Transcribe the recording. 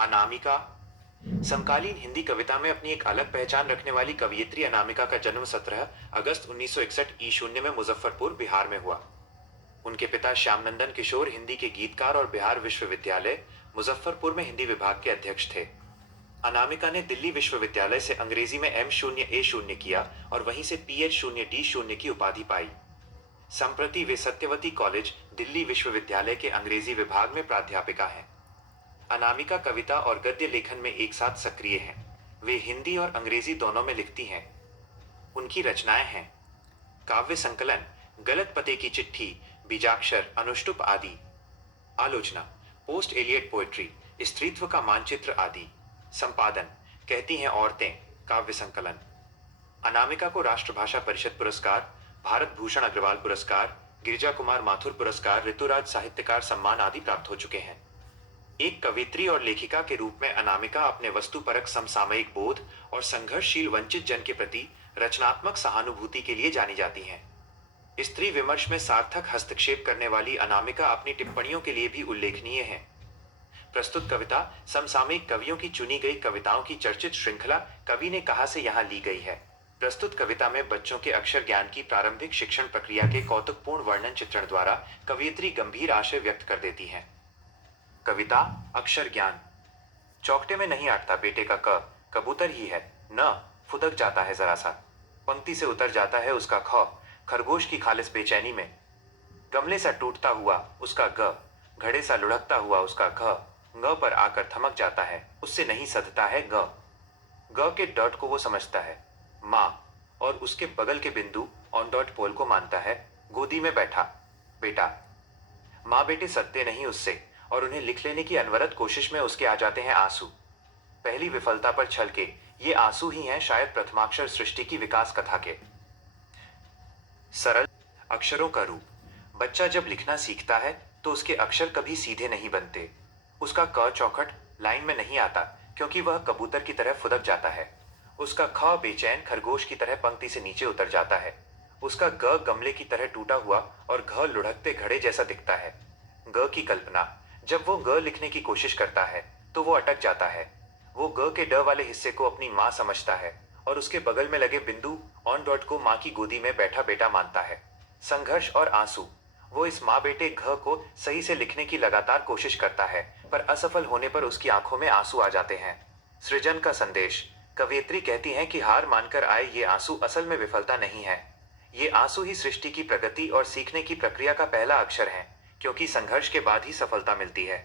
अनामिका समकालीन हिंदी कविता में अपनी एक अलग पहचान रखने वाली कवयित्री अनामिका का जन्म 17 अगस्त 1961 ईशून्य में मुजफ्फरपुर बिहार में हुआ। उनके पिता श्यामनंदन किशोर हिंदी के गीतकार और बिहार विश्वविद्यालय मुजफ्फरपुर में हिंदी विभाग के अध्यक्ष थे। अनामिका ने दिल्ली विश्वविद्यालय से अंग्रेजी में M0A0 किया और वहीं से PH0D0 की उपाधि पाई। संप्रति वे सत्यवती कॉलेज दिल्ली विश्वविद्यालय के अंग्रेजी विभाग में प्राध्यापिका हैं। अनामिका कविता और गद्य लेखन में एक साथ सक्रिय हैं। वे हिंदी और अंग्रेजी दोनों में लिखती हैं। उनकी रचनाएं हैं काव्य संकलन, गलत पते की चिट्ठी, बीजाक्षर, अनुष्टुप आदि। आलोचना, पोस्ट एलियट पोएट्री, स्त्रीत्व का मानचित्र आदि। संपादन, कहती हैं औरतें, काव्य संकलन। अनामिका को राष्ट्रभाषा परिषद पुरस्कार, भारत भूषण अग्रवाल पुरस्कार, गिरिजा कुमार माथुर पुरस्कार, ऋतुराज साहित्यकार सम्मान आदि प्राप्त हो चुके हैं। एक कवित्री और लेखिका के रूप में अनामिका अपने वस्तुपरक समसामयिक बोध और संघर्षशील वंचित जन के प्रति रचनात्मक सहानुभूति के लिए जानी जाती हैं। स्त्री विमर्श में सार्थक हस्तक्षेप करने वाली अनामिका अपनी टिप्पणियों के लिए भी उल्लेखनीय हैं। प्रस्तुत कविता समसामयिक कवियों की चुनी गई कविताओं की चर्चित श्रृंखला कवि ने कहा से यहाँ ली गई है। प्रस्तुत कविता में बच्चों के अक्षर ज्ञान की प्रारंभिक शिक्षण प्रक्रिया के कौतुकपूर्ण वर्णन चित्रण द्वारा कवयित्री गंभीर आशय व्यक्त कर देती हैं। कविता अक्षर ज्ञान। चौकटे में नहीं अटता बेटे का कबूतर ही है, न फुदक जाता है जरा सा, पंक्ति से उतर जाता है उसका खरगोश की खालिस बेचैनी में, गमले सा टूटता हुआ उसका घड़े सा लुढ़कता हुआ उसका ग पर आकर थमक जाता है, उससे नहीं सधता है ग के डॉट को वो समझता है माँ, और उसके बगल के बिंदु ऑन डॉट पोल को मानता है गोदी में बैठा बेटा। माँ बेटे सदते नहीं उससे और उन्हें लिख लेने की अनवरत कोशिश में उसके आ जाते हैं आंसू। पहली विफलता पर छल के ये आंसू ही हैं शायद प्रथमाक्षर सृष्टि की विकास कथा के। सरल अक्षरों का रूप। बच्चा जब लिखना सीखता है तो उसके अक्षर कभी सीधे नहीं बनते। उसका क चौखट लाइन में नहीं आता क्योंकि वह कबूतर की तरह फुदक जाता है। उसका ख बेचैन खरगोश की तरह पंक्ति से नीचे उतर जाता है। उसका ग गमले की तरह टूटा हुआ और घ लुढ़कते घड़े जैसा दिखता है। ग की कल्पना, जब वो ग लिखने की कोशिश करता है तो वो अटक जाता है। वो ग के ड वाले हिस्से को अपनी माँ समझता है और उसके बगल में लगे बिंदु ऑन डॉट को माँ की गोदी में बैठा बेटा मानता है। संघर्ष और आंसू। वो इस माँ बेटे घ को सही से लिखने की लगातार कोशिश करता है पर असफल होने पर उसकी आंखों में आंसू आ जाते हैं। सृजन का संदेश। कवयित्री कहती हैं कि हार मानकर आए ये आंसू असल में विफलता नहीं है। ये आंसू ही सृष्टि की प्रगति और सीखने की प्रक्रिया का पहला अक्षर है, क्योंकि संघर्ष के बाद ही सफलता मिलती है।